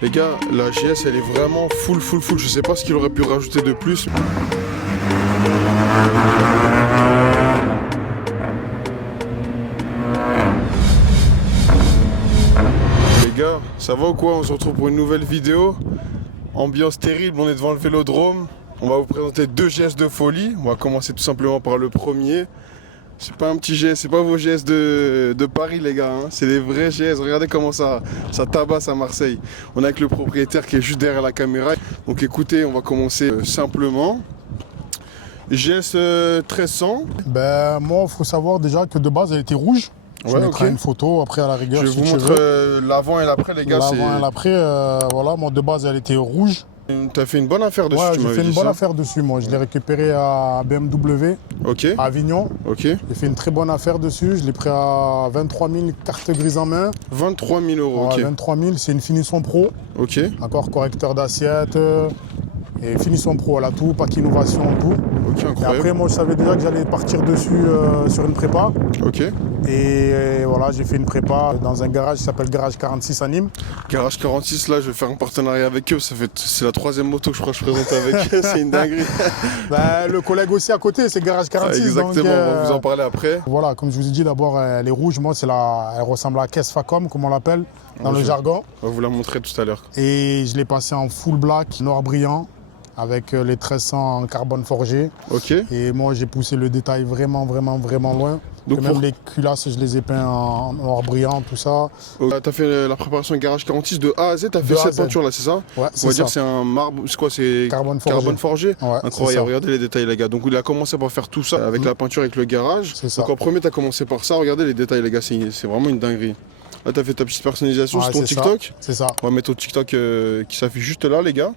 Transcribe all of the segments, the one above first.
Les gars, la GS elle est vraiment full. Je sais pas ce qu'il aurait pu rajouter de plus. Les gars, ça va ou quoi? On se retrouve pour une nouvelle vidéo. Ambiance terrible, on est devant le vélodrome. On va vous présenter deux GS de folie. On va commencer tout simplement par le premier. C'est pas un petit GS, c'est pas vos GS de Paris les gars, hein. C'est des vrais GS. Regardez comment ça tabasse à Marseille. On est avec le propriétaire qui est juste derrière la caméra. Donc écoutez, on va commencer simplement. GS 1300. Ben moi, il faut savoir déjà que de base, elle était rouge. Je mettrai une photo après à la rigueur. Je vais vous montrer l'avant et l'après les gars. L'avant et l'après, voilà, moi de base elle était rouge. T'as fait une bonne affaire dessus, ouais, tu m'avais dit. J'ai fait une bonne affaire dessus, moi. Je l'ai récupéré à BMW, à Avignon. Ok. J'ai fait une très bonne affaire dessus. Je l'ai pris à 23 000 carte grise en main. 23 000 euros, ok. 23 000, c'est une finition pro. Ok. D'accord, correcteur d'assiette. Et finition pro, elle a tout, pack innovation, tout. Ok, incroyable. Et après, moi, je savais déjà que j'allais partir dessus sur une prépa. Ok. Et voilà, j'ai fait une prépa dans un garage qui s'appelle Garage 46 à Nîmes. Garage 46, là, je vais faire un partenariat avec eux. C'est la troisième moto que je crois que je présente avec eux. C'est une dinguerie. Ben, le collègue aussi à côté, c'est Garage 46. Exactement, donc, on va vous en parler après. Voilà, comme je vous ai dit, d'abord, elle est rouge. Moi, elle ressemble à la caisse Facom, comme on l'appelle dans le jargon. On va vous la montrer tout à l'heure. Et je l'ai passé en full black, noir brillant, avec les 1300 en carbone forgé. Ok. Et moi, j'ai poussé le détail vraiment loin. Donc même les culasses, je les ai peints en noir brillant, tout ça. T'as fait la préparation Garage 46 de A à Z, t'as fait cette peinture là, c'est ça? Ouais, on va dire c'est un marbre, c'est quoi? C'est carbone forgé. Ouais, incroyable, regardez les détails les gars. Donc il a commencé par faire tout ça avec la peinture, avec le garage. Donc en premier t'as commencé par ça, regardez les détails les gars, c'est vraiment une dinguerie. Là t'as fait ta petite personnalisation sur ton TikTok. C'est ça. On va mettre ton TikTok qui s'affiche juste là les gars.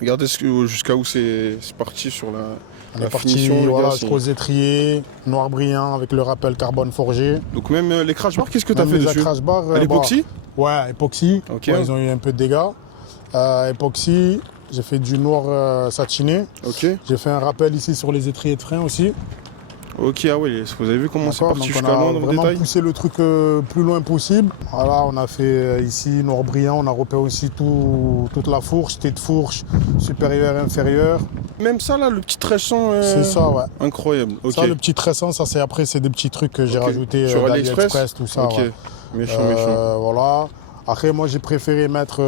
Regardez jusqu'à où c'est parti sur la finition. Voilà, jusqu'aux étriers, noir brillant avec le rappel carbone forgé. Donc même les crash bars, qu'est-ce que tu as fait dessus? Les crash bars, l'époxy? Ouais, époxy. Okay. Ils ont eu un peu de dégâts. Époxy, j'ai fait du noir satiné. Okay. J'ai fait un rappel ici sur les étriers de frein aussi. Ok, ah oui, vous avez vu comment c'est parti jusqu'à loin dans le détail? On a vraiment poussé le truc plus loin possible. Voilà, on a fait ici noir brillant, on a repeint aussi toute la fourche, tête de fourche, supérieure, inférieure. Même ça là, le petit 1300, c'est ça, ouais. Incroyable. Okay. Ça, le petit 1300, ça c'est après, c'est des petits trucs que j'ai rajoutés sur AliExpress, tout ça. Ok, ouais. méchant. Voilà. Après, moi j'ai préféré mettre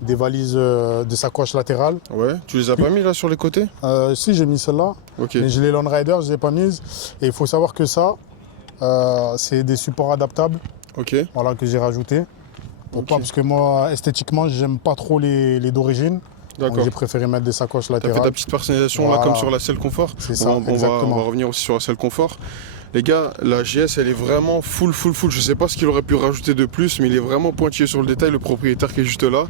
des valises, des sacoches latérales. Ouais, tu les as pas mis là sur les côtés? Si, j'ai mis celle-là. Okay. Mais j'ai les Lone Rider, je les ai pas mises. Et il faut savoir que ça, c'est des supports adaptables. Ok. Voilà, que j'ai rajouté. Pourquoi? Parce que moi, esthétiquement, j'aime pas trop les d'origine. Donc j'ai préféré mettre des sacoches latérales. T'as fait ta petite personnalisation là comme sur la selle confort? C'est ça, exactement. On va revenir aussi sur la selle confort. Les gars, la GS elle est vraiment full. Je sais pas ce qu'il aurait pu rajouter de plus, mais il est vraiment pointillé sur le détail, le propriétaire qui est juste là.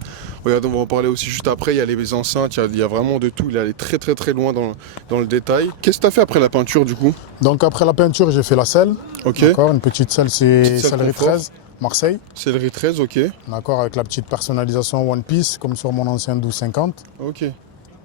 Regardez, on va en parler aussi juste après. Il y a les enceintes, il y a vraiment de tout. Il est allé très loin dans le détail. Qu'est-ce que tu as fait après la peinture du coup? Donc après la peinture, j'ai fait la selle. Ok. D'accord, une petite selle, c'est Sellerie 13, Marseille. Sellerie 13, ok. D'accord, avec la petite personnalisation One Piece, comme sur mon ancien 1250. Ok.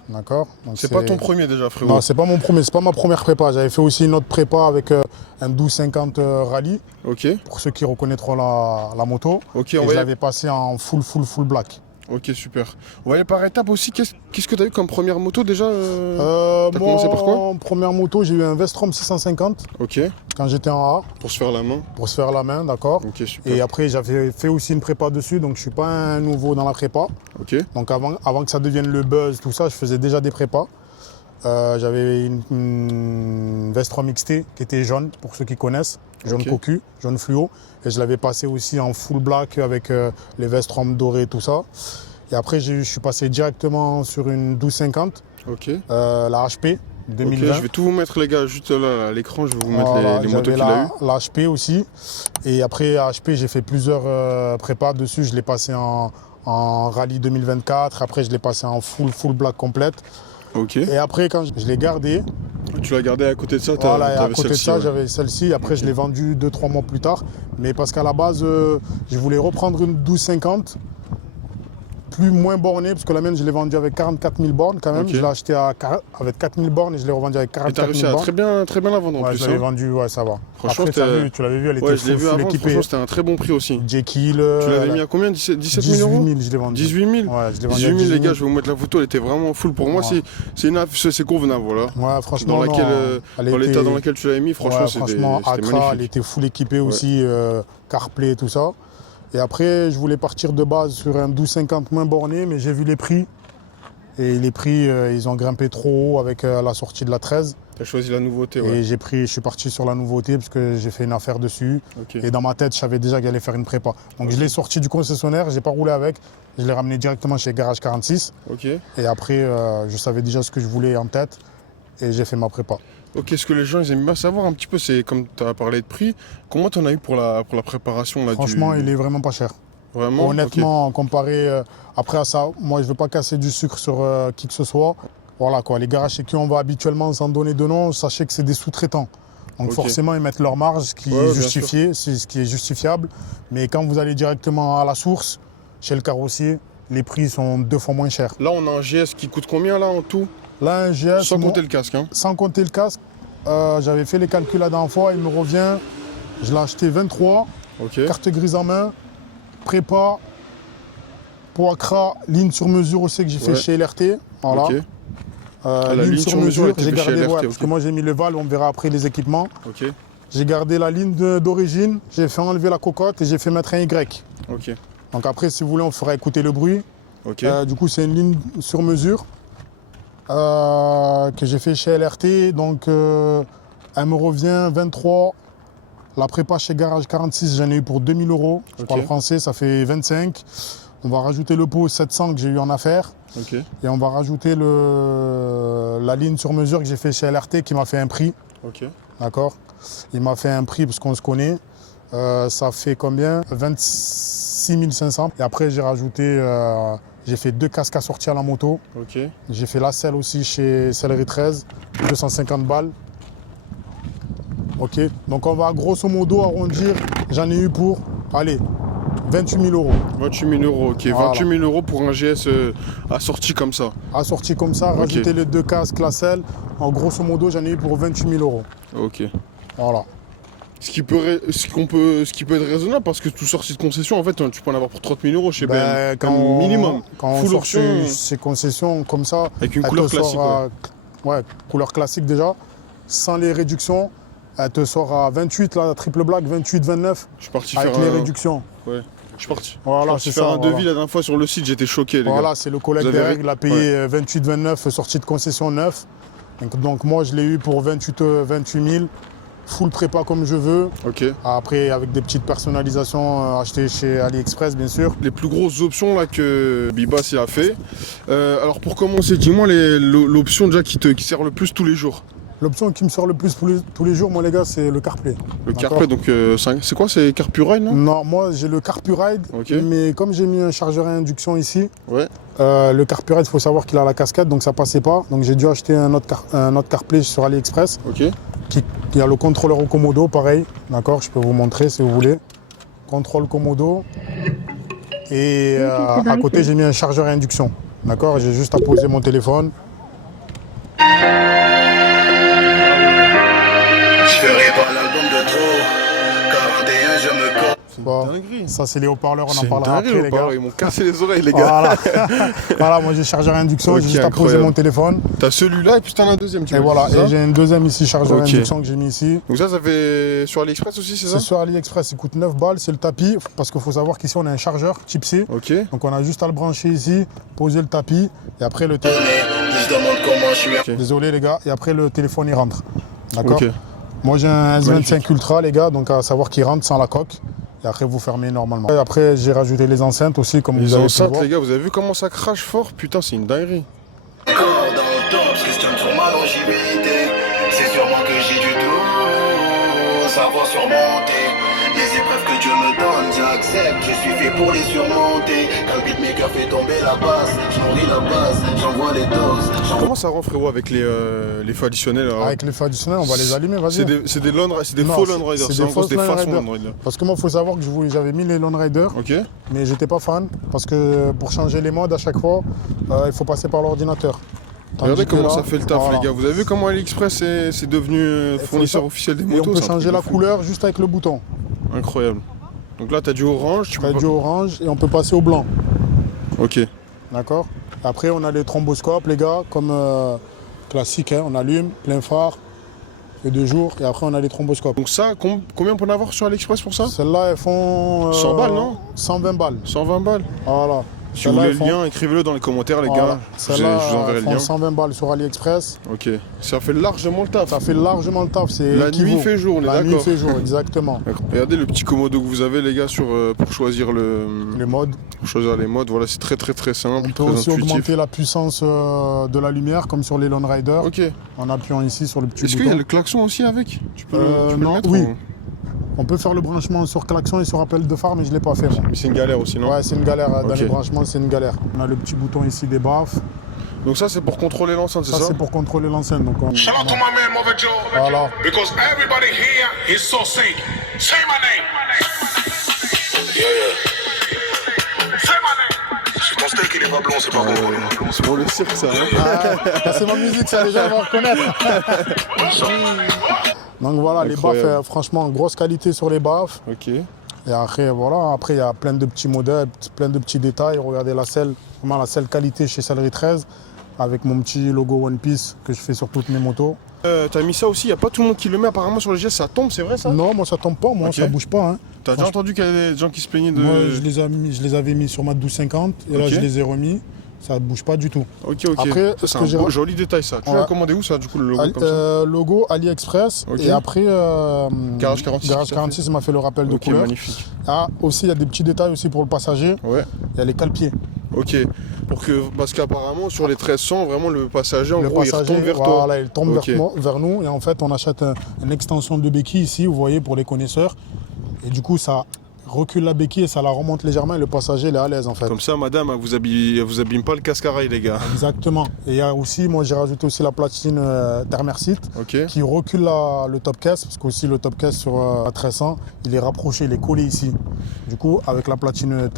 D'accord. C'est pas ton premier déjà, frérot? Non, c'est pas mon premier, c'est pas ma première prépa. J'avais fait aussi une autre prépa avec un 1250 rallye. Ok. Pour ceux qui reconnaîtront la moto. Ok, et je l'avais passé en full black. Ok, super. On va aller par étapes aussi. Qu'est-ce que tu as eu comme première moto déjà? T'as commencé par quoi? En première moto, j'ai eu un Vestrom 650. Ok. Quand j'étais en A. Pour se faire la main? Pour se faire la main, d'accord. Ok, super. Et après, j'avais fait aussi une prépa dessus, donc je suis pas un nouveau dans la prépa. Ok. Donc avant que ça devienne le buzz, tout ça, je faisais déjà des prépas. J'avais une Vestrom XT qui était jaune, pour ceux qui connaissent. Jaune cocu, jaune fluo. Et je l'avais passé aussi en full black avec les Vestrom dorés, tout ça. Et après, je suis passé directement sur une 1250. Ok. La HP 2020. Ok, je vais tout vous mettre les gars, juste là à l'écran, je vais vous mettre les motos qu'il a eu. La HP aussi. Et après, à HP, j'ai fait plusieurs prépas dessus. Je l'ai passé en rallye 2024. Après, je l'ai passé en full black complète. Ok. Et après, quand je l'ai gardé. Tu l'as gardé à côté de ça? Voilà, à côté de ça, j'avais celle-ci. Après, je l'ai vendue 2-3 mois plus tard. Mais parce qu'à la base, je voulais reprendre une 1250 plus moins bornée, parce que la mienne, je l'ai vendue avec 44 000 bornes quand même. Ok. Je l'ai acheté avec 4 000 bornes et je l'ai revendue avec Et t'as 44 réussi 000 à bornes. très bien la vendre en Ouais, plus. je l'avais Hein. vendue, ouais, ça va. Franchement, Après, tu l'avais vu, elle était ouais, je l'ai vu full avant, équipée. franchement, c'était un très bon prix aussi. Jekyll. Tu l'avais mis à combien? 17 000 euros? 18 000, je l'ai vendu. 18 000? Ouais, je l'ai vendu 18 à 000, 18 les 000. gars, je vais vous mettre la photo, elle était vraiment full. Pour moi, Ouais. c'est convenable, voilà. Ouais, franchement, Dans laquelle, elle dans était- l'état dans lequel tu l'avais mis, franchement, ouais, c'était franchement, Accra, elle magnifique. était full équipée aussi, CarPlay et tout ça. Et après, je voulais partir de base sur un 1250 moins borné, mais j'ai vu les prix. Et les prix, ils ont grimpé trop haut avec la sortie de la 13. T'as choisi la nouveauté, Et ouais. je suis parti sur la nouveauté parce que j'ai fait une affaire dessus. Ok. Et dans ma tête, je savais déjà qu'il allait faire une prépa. Donc je l'ai sorti du concessionnaire, je n'ai pas roulé avec. Je l'ai ramené directement chez Garage 46. Ok. Et après, je savais déjà ce que je voulais en tête. Et j'ai fait ma prépa. Ok, ce que les gens ils aiment bien savoir un petit peu, c'est comme tu as parlé de prix, comment t'en as eu pour la préparation là, Franchement, il est vraiment pas cher. Vraiment? Honnêtement, comparé après à ça, moi je ne veux pas casser du sucre sur qui que ce soit. Voilà quoi, les garages chez qui on va habituellement sans donner de nom, sachez que c'est des sous-traitants. Donc Ok. forcément ils mettent leur marge, ce qui Ouais, est bien justifié, c'est ce qui est justifiable. Mais quand vous allez directement à la source, chez le carrossier, les prix sont 2 fois moins chers. Là, on a un GS qui coûte combien là en tout? Là un GS, Sans compter le casque, hein? sans compter le casque, j'avais fait les calculs la dernière fois, il me revient, je l'ai acheté 23, Ok. carte grise en main, prépa, pour Accra, ligne sur mesure aussi que j'ai fait Ouais. chez LRT. Voilà. Ok. La ligne sur mesure, était j'ai faite chez gardé, LRT, ouais, ok. parce que moi j'ai mis le val, on verra après les équipements. Ok. J'ai gardé la ligne d'origine, j'ai fait enlever la cocotte et j'ai fait mettre un Y. Ok. Donc après, si vous voulez, on fera écouter le bruit. Ok. Du coup, c'est une ligne sur mesure que j'ai fait chez LRT. Donc, elle me revient 23. La prépa chez Garage 46, j'en ai eu pour 2 000 euros. Je Ok. parle français, ça fait 25. On va rajouter le pot 700 que j'ai eu en affaire. Ok. Et on va rajouter la ligne sur mesure que j'ai fait chez LRT qui m'a fait un prix. Ok. D'accord? Il m'a fait un prix parce qu'on se connaît. Ça fait combien? 26 500. Et après, j'ai rajouté, j'ai fait 2 casques assortis à la moto. Ok. J'ai fait la selle aussi chez Sellerie 13, 250 balles. Ok, donc on va grosso modo arrondir. J'en ai eu pour, allez, 28 000 euros. 28 000 euros, ok. Voilà. 28 000 euros pour un GS assorti comme ça. Assorti comme ça, Ok. rajouter les 2 casques, la selle. En grosso modo, j'en ai eu pour 28 000 euros. Ok. Voilà. Ce qui peut être raisonnable parce que tout sorti de concession, en fait, tu peux en avoir pour 30 000 euros chez BM. Minimum. Quand on Full sort option. ces concessions comme ça, Avec une elle couleur te sort classique. ouais, couleur classique déjà, sans les réductions, elle te sort à 28, la triple black, 28, 29, Je suis parti avec faire les un... réductions. Ouais. Je suis parti, Voilà, c'est faire ça, un devis voilà. la dernière fois sur le site, j'étais choqué, les gars. Voilà, c'est le collègue Vous des avez règles, il a payé 28, 29, sortie de concession 9. Donc moi, je l'ai eu pour 28 000, full prépa comme je veux. Ok. Après, avec des petites personnalisations achetées chez AliExpress, bien sûr. Les plus grosses options là que Bibas il a fait. Alors pour commencer, dis-moi l'option déjà qui sert le plus tous les jours. L'option qui me sort le plus tous les jours, moi les gars, c'est le CarPlay. Le D'accord. CarPlay, donc c'est quoi? C'est CarPuride, non? Non, moi j'ai le CarPuride, Ok. mais comme j'ai mis un chargeur à induction ici, Ouais. le CarPuride, il faut savoir qu'il a la casquette, donc ça passait pas. Donc j'ai dû acheter un autre CarPlay sur AliExpress, Ok. qui a le contrôleur au Komodo, pareil. D'accord, je peux vous montrer si vous voulez. Contrôle Komodo. Et à côté, j'ai mis un chargeur à induction. D'accord, j'ai juste à poser mon téléphone. Je ferai pas l'album de trop. 41, je me colle. C'est une Bon, dinguerie. ça, c'est les haut-parleurs, on C'est en une parlera dinguerie, après, les les gars. gars. Ils m'ont cassé les oreilles, les gars. Voilà. Voilà, moi j'ai chargeur à induction, Ok, j'ai juste à poser incroyable. mon téléphone. T'as celui-là et puis t'en as un deuxième, tu Et m'as dit, voilà, c'est ça et j'ai un deuxième ici, chargeur à Ok. induction que j'ai mis ici. Donc ça fait sur AliExpress aussi, c'est ça? C'est sur AliExpress, il coûte 9 balles, c'est le tapis, parce qu'il faut savoir qu'ici on a un chargeur type C. Ok. Donc on a juste à le brancher ici, poser le tapis, et après le téléphone. Je demande comment je suis. Ok. Désolé les gars, et après le téléphone il rentre. D'accord. Ok. Moi j'ai un S25 Magnifique. Ultra les gars, donc à savoir qu'il rentre sans la coque. Et après vous fermez normalement. Et après j'ai rajouté les enceintes aussi, comme Les vous avez pu le enceintes, voir. les gars, vous avez vu comment ça crache fort? Putain, c'est une dinguerie. Encore dans le temps, parce que je tourne sur ma longévité. C'est sûrement que j'ai du tout. Savoir surmonter les épreuves que Dieu me donne, j'accepte. Je suis fait pour les surmonter. Quand le beatmaker déjà fait tomber la base. Je nourris la base, j'envoie les doses. Comment ça rend, frérot, avec les feux additionnels alors? Avec les feux additionnels, on va les allumer, vas-y. C'est des Non, faux Lone Riders, c'est des fausses des Lone façons Riders. Lone Riders. Parce que moi, il faut savoir que j'avais mis les Lone Riders, Ok. mais j'étais pas fan. Parce que pour changer les modes à chaque fois, il faut passer par l'ordinateur. Regardez comment là, ça fait le taf, voilà. les gars. Vous avez vu comment AliExpress c'est devenu fournisseur officiel des Et motos? on peut c'est un changer truc la de fou. couleur juste avec le bouton. Incroyable. Donc là, t'as du orange. Tu Tu as peux du orange et on peut passer au blanc. Ok. D'accord. Après, on a les thromboscopes, les gars, comme classique. Hein, on allume, plein phare, et 2 jours, et après, on a les thromboscopes. Donc ça, combien on peut en avoir sur AliExpress pour ça? Celles-là, elles font 100 balles, non? 120 balles. 120 balles. Voilà. Si vous voulez le lien, écrivez-le dans les commentaires, les Voilà. gars. Je vous Celles-là, enverrai elles le lien. font 120 balles sur AliExpress. Ok. Ça fait largement le taf. Ça fait largement le taf. La nuit fait jour, on est La nuit d'accord. fait jour, exactement. Regardez le petit commodo que vous avez, les gars, pour choisir Les modes. pour choisir les modes. Voilà, c'est très simple, On peut très aussi intuitif. augmenter la puissance de la lumière, comme sur les Lone Riders, Ok. en appuyant ici sur le petit Est-ce qu'il y a bouton. le klaxon aussi avec? Tu peux le non, mettre oui. ou- On peut faire le branchement sur klaxon et sur appel de phare, mais je ne l'ai pas fait, moi. Mais c'est une galère aussi, non? Ouais, c'est une galère. Dans Ok. les branchements, c'est une galère. On a le petit bouton ici des baffes. Donc ça, c'est pour contrôler l'enceinte, c'est Ça, ça? c'est pour contrôler l'enceinte. Donc, Shout out to my man Mother Joe. Voilà. Because everybody here is so sick. Say my name. Yeah, yeah. Say my name. Si ton steak il est pas blond, c'est pas bon. C'est pour le cirque, ça. Hein. Ah, c'est ma musique, ça, les gens vont reconnaître. Donc voilà, les Incroyable. baffes, franchement, grosse qualité sur les baffes. Ok. Et après, voilà, après, il y a plein de petits modèles, plein de petits détails. Regardez la selle, vraiment la selle qualité chez Sellerie 13, avec mon petit logo One Piece que je fais sur toutes mes motos. T'as mis ça aussi, y a pas tout le monde qui le met apparemment sur les gestes, ça tombe, c'est vrai ça? Non, moi ça tombe pas, moi Ok. ça bouge pas. Hein. T'as déjà entendu qu'il y a des gens qui se plaignaient de... Moi je les avais mis sur ma 1250 et là Ok. je les ai remis. Ça bouge pas du tout. Ok. Après, Ça, ce c'est que un j'ai- joli détail ça. Tu Ouais. l'as commandé où ça, du coup, le logo comme ça? Logo AliExpress Ok. et après Garage 46, Garage tout à 46 m'a fait le rappel de Ok, couleur. magnifique. Ah, aussi il y a des petits détails aussi pour le passager. Ouais. Il y a les cale-pieds. Ok. Parce qu'apparemment, sur les 1300, vraiment, le passager, en Le gros, il passager, retombe vers toi. voilà, il tombe Ok. vers nous et en fait on achète une extension de béquille ici, vous voyez, pour les connaisseurs. Et du coup ça recule la béquille et ça la remonte légèrement et le passager il est à l'aise en fait. Comme ça, madame, elle vous abîme pas le cascarail, les gars. Exactement. Et il y a aussi, moi j'ai rajouté aussi la platine Thermersit Ok. qui recule le top case, parce qu'aussi le top case sur la 1300, il est rapproché, il est collé ici. Du coup, avec la platine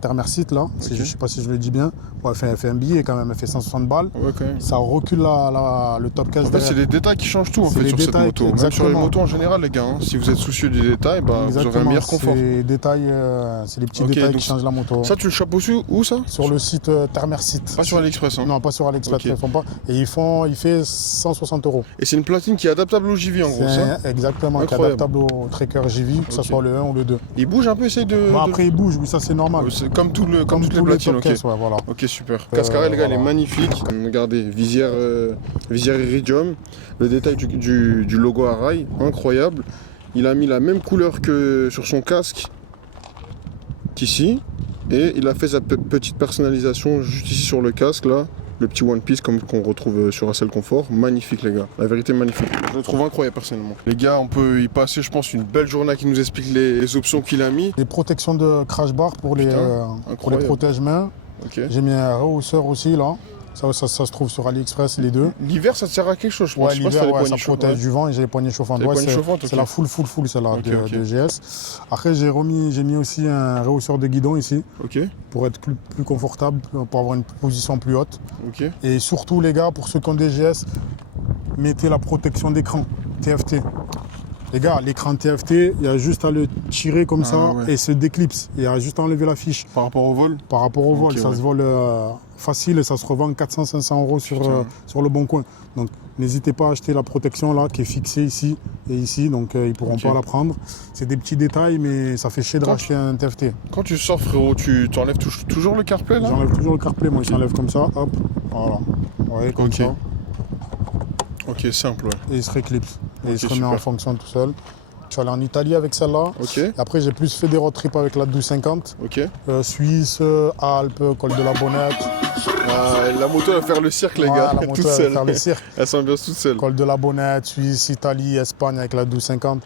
Thermersit là, Ok. je sais pas si je le dis bien, ouais, elle fait un billet quand même, elle fait 160 balles. Ouais, quand même. Ça recule le top case En fait, derrière. c'est les détails qui changent tout en C'est fait les sur cette détails, moto. Même sur les exactement. motos en général, les gars. Hein. Si vous êtes soucieux du détail, bah, vous aurez un Exactement, meilleur confort. c'est les détails, c'est les petits Ok, détails donc qui changent la moto. Ça, tu le chopes aussi où ça? Sur le site Thermersit. Pas sur AliExpress. Hein. Non, pas sur AliExpress, Ok. ils font pas. Et il fait 160 €. Et c'est une platine qui est adaptable au JV en gros, ça. C'est exactement, qui est Incroyable. adaptable au tracker JV, que ce Ok. soit le 1 ou le 2. Il bouge un peu, essaye de. Bon, après, il bouge, oui, ça c'est normal. C'est comme, toutes les tous platines, top ok. case, ouais, voilà. Ok, super. Cascarel, les gars, elle est voilà. magnifique. Regardez, visière Iridium, le détail du logo à rail, incroyable. Il a mis la même couleur que sur son casque qu'ici. Et il a fait sa petite personnalisation juste ici sur le casque, là. Le petit One Piece comme qu'on retrouve sur Accel Confort. Magnifique, les gars. La vérité, magnifique. Je le trouve incroyable, personnellement. Les gars, on peut y passer, je pense, une belle journée qui nous explique les options qu'il a mis. Des protections de crash bar pour les incroyable. protège-mains. Ok. J'ai mis un rehausseur aussi, là. Ça se trouve sur AliExpress, les deux. L'hiver, ça te sert à quelque chose, je pense. Ouais, Je sais pas si t'as l'hiver, les ouais, poignées ça chaudes, protège ouais. du vent et j'ai les poignées chauffantes. Les Ouais, poignées c'est chauffantes, c'est ok. la full celle-là Ok, ok. de GS. Après, j'ai mis aussi un rehausseur de guidon ici Ok, pour être plus confortable, pour avoir une position plus haute. ok. Et surtout, les gars, pour ceux qui ont des GS, mettez la protection d'écran TFT. Les gars, l'écran TFT, il y a juste à le tirer comme ça ouais. et se déclipse. Il y a juste à enlever la fiche. Par rapport au vol? Par rapport au vol, Ok, ça ouais. se vole facile et ça se revend 400-500 € Putain. sur le bon coin. Donc n'hésitez pas à acheter la protection là qui est fixée ici et ici, donc ils pourront Ok. pas la prendre. C'est des petits détails, mais ça fait chier de Quand racheter un TFT. Quand tu sors, frérot, tu enlèves toujours le CarPlay, là? J'enlève toujours le CarPlay, moi j'enlève comme ça, hop, voilà. Ouais, comme Ok. ça. Ok, simple, ouais. Et il se réclipse. Et Ok, il se remet en super. fonction tout seul. Je suis allé en Italie avec celle-là. Ok, Et après, j'ai plus fait des road trips avec la 1250. ok. Suisse, Alpes, col de la Bonnette. La moto elle va faire le cirque les Ouais, gars, la moto, toute elle va seule. faire le cirque. Elle s'ambiance toute seule. Col de la Bonnette, Suisse, Italie, Espagne avec la 1250.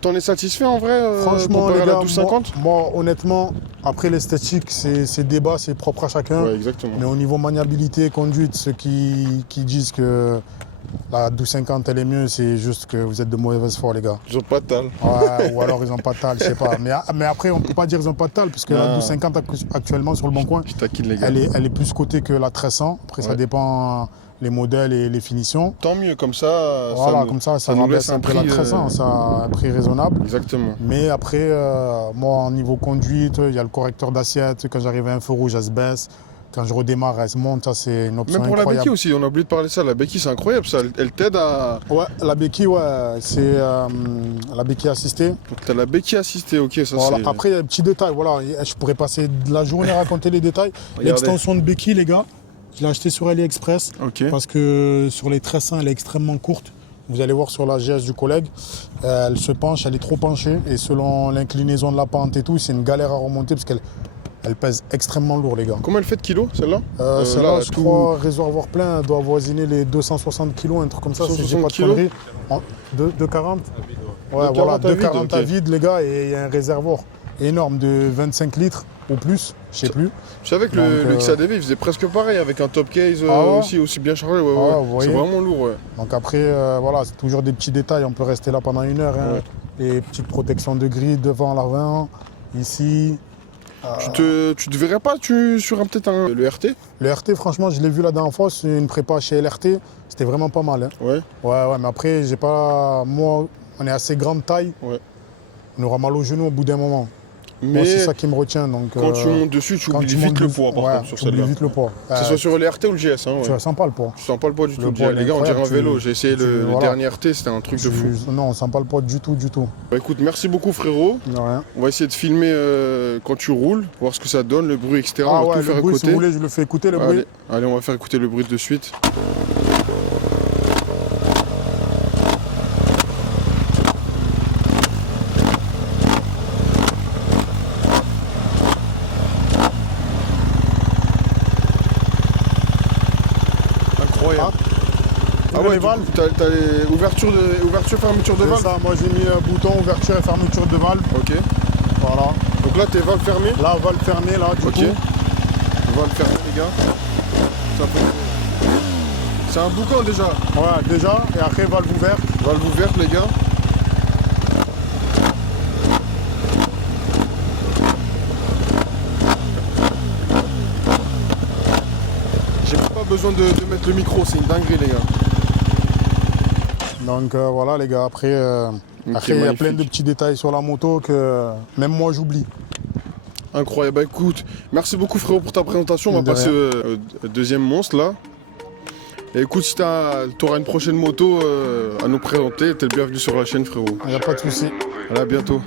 T'en es satisfait en vrai Franchement, comparé les à la gars, 1250? moi, honnêtement, après l'esthétique, c'est débat, c'est propre à chacun. Ouais, exactement. Mais au niveau maniabilité, conduite, ceux qui disent que la 1250 elle est mieux, c'est juste que vous êtes de mauvaise foi, les gars. Ils ont pas de tal. Ouais, ou alors ils ont pas de tal, je sais pas. Mais après, on peut pas dire qu'ils ont pas de tal, parce que la 1250 actuellement sur le bon coin, Je taquine les gars. elle est plus cotée que la 1300. Après, ça Ouais. dépend les modèles et les finitions. Tant mieux, comme ça. Voilà, nous- comme ça nous rabaisse laisse un peu la 1300, ça a un prix raisonnable. Exactement. Mais après, moi, en niveau conduite, il y a le correcteur d'assiette. Quand j'arrive à un feu rouge, elle se baisse. Quand je redémarre, elle se monte. Ça, c'est une option Même pour la incroyable. béquille aussi, on a oublié de parler de ça. La béquille, c'est incroyable ça. Elle t'aide à. Ouais, la béquille, ouais, c'est la béquille assistée. T'as la béquille assistée, ok, ça Voilà. c'est. Après, il y a un petit détail. Voilà, je pourrais passer de la journée à raconter les détails. Regardez. L'extension de béquille, les gars, je l'ai acheté sur AliExpress Ok. parce que sur les 1300, elle est extrêmement courte. Vous allez voir sur la GS du collègue, elle se penche, elle est trop penchée. Et selon l'inclinaison de la pente et tout, c'est une galère à remonter parce qu'elle pèse extrêmement lourd, les gars. Comment elle fait de kilos, celle-là Celle-là, là, je tout- crois, réservoir plein, elle doit avoisiner les 260 kilos, un truc comme ça, si je dis 260 pas de kilos conneries. 2,40 Ouais, 2,40 voilà, à vide, 2,40 à ok. vide, les gars, et il y a un réservoir énorme de 25 litres ou plus, je sais plus. Je savais que Donc, le XADV il faisait presque pareil avec un top case Ah ouais aussi bien chargé. Ouais, Ah, ouais. vous voyez C'est vraiment lourd, ouais. Donc après, voilà, c'est toujours des petits détails, on peut rester là pendant 1 heure. Hein. Ouais. Les petites protections de grille devant l'avant, ici. Tu te verrais pas sur le RT? Le RT, franchement, je l'ai vu la dernière fois, c'est une prépa chez LRT, c'était vraiment pas mal. Hein. Ouais. Ouais, mais après, j'ai pas. Moi, on est assez grande taille. Ouais. On aura mal au genou au bout d'un moment. Moi, Mais c'est ça qui me retient. Donc, quand tu montes dessus, tu quand oublies tu vite montes le dessus, poids par ouais, contre sur tu oublies celle-là. vite le poids. Que ce soit sur le RT ou le GS, hein, Tu ouais. ne sens pas le poids. Je sens pas le poids du Le tout. poids, il est Les gars, on dirait un incroyable, vélo. J'ai essayé le voilà. dernier RT, c'était un truc de fou. Non, on sent pas le poids du tout. Bah écoute, merci beaucoup frérot. De rien. On va essayer de filmer quand tu roules, voir ce que ça donne, le bruit, etc. Ah on va ouais, tout faire le bruit, à si côté. vous voulez, je le fais écouter, le bruit. Allez, on va faire écouter le bruit de suite. Incroyable. Ah ouais, les valves. t'as les ouverture, fermeture de C'est valve. ça, moi j'ai mis un bouton ouverture et fermeture de valve. Ok. Voilà. Donc là, tes valves fermées. Là, valve fermée, là, du Ok. coup. Valve fermée, les gars. Ça peut- C'est un boucan déjà. Voilà, déjà. Et après, valve ouverte. Valve ouverte, les gars. J'ai pas besoin de mettre le micro, c'est une dinguerie, les gars. Donc voilà, les gars. Après, après, il y a magnifique. plein de petits détails sur la moto que même moi, j'oublie. Incroyable. Bah écoute, merci beaucoup frérot pour ta présentation. On va De passer rien. au deuxième monstre là. Et écoute, si t'auras une prochaine moto à nous présenter, t'es le bienvenu sur la chaîne frérot. Il n'y a pas de souci. Allez, à bientôt.